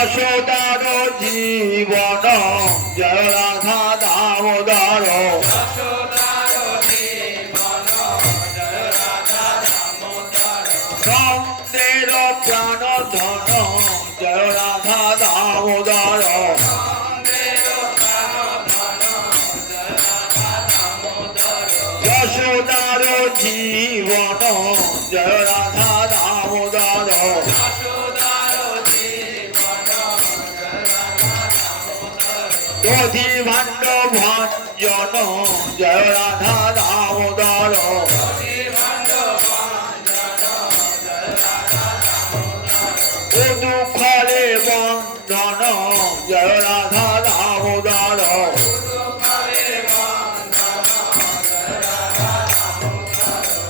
যশোদার জীবন জয় রাধা দামোদর নন্দের প্রাণ ধন জয় রাধা দামোদর যশোদার জীবন জয় রাধা দামোদর দধি ভাণ্ড ভঞ্জন জয় রাধা দামোদর দুঃখরে বন্ধন জয় রাধা দামোদর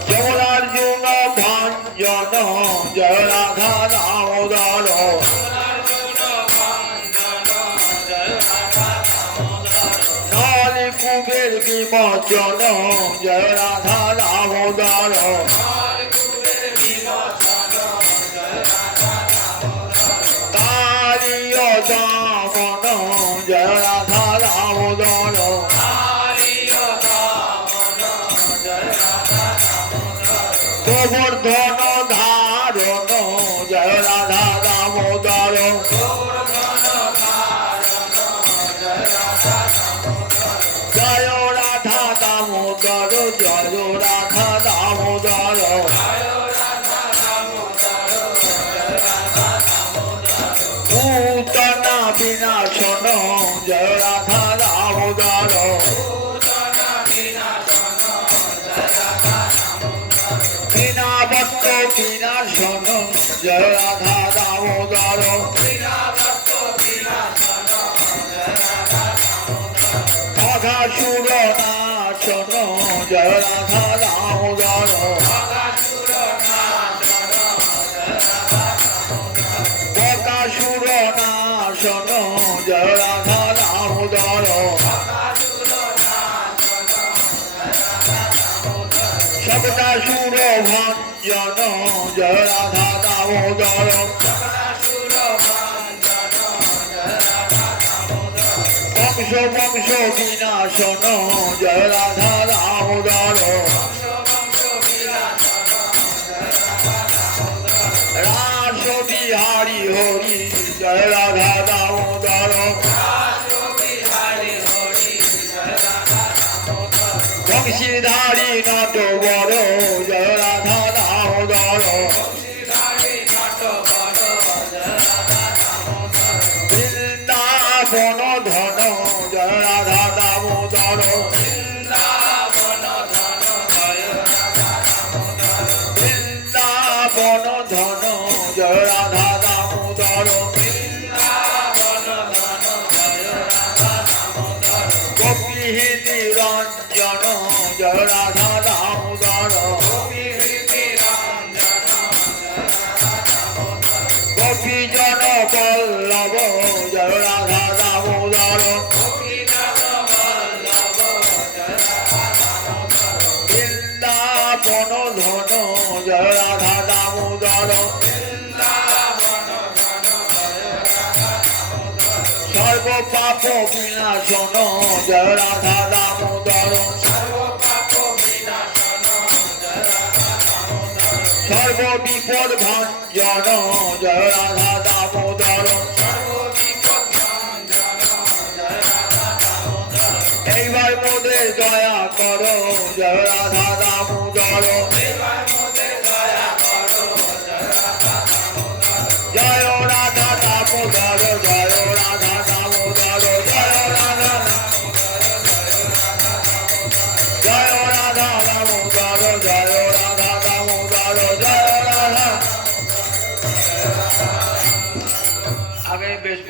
যমরার্জুন ভঞ্জন জয় রাধা দামোদর কুবের বিমোচন জয় রাধা দামোদর কালীয় দামন জয় রাধা দামোদর গোবর্ধন ধারণ জয় রাধা দামোদর জয় রাধা দামোদর জয় রাধা দামোদর ভূতনা বিনাশন জয় রাধা দামোদর বিনাবত্ত বিনাশন জয় রাধা দামোদর অঘাসুর নাশন জয় রাধা দামোদর অঘাসুর নাশন জয় রাধা দামোদর সপ্তাসুর ভঞ্জন জয় রাধা দামোদর বংশ বংশ বিনাশন জয় রাধা দামোদর রাস বিহারী হরি জয় রাধা দামোদর বংশীধারী নট বড় জয় রাধা দামোদর বৃন্দাবন ধন জয় রাধা দামোদর বৃন্দাবন ধন জয় রাধা দামোদর গোপী নিরঞ্জন জয় রাধা দামোদর গোপীজন বল্লভ জয় রাধা দামোদর বৃন্দাবন ধন জয় রাধা দামোদর সর্ব পাপ বিনাশন জয় রাধা দামোদর সর্ব বিপদ ভঞ্জন জয় রাধা দামোদর এইবার মোদের দয়া করো জয় রাধা দামোদর জয় রাধা দামোদর জয় রাধা দামোদর জয় রাধা জয় রাধা দামোদর জয় রাধা দামোদর জয় রাধা আগে বেশ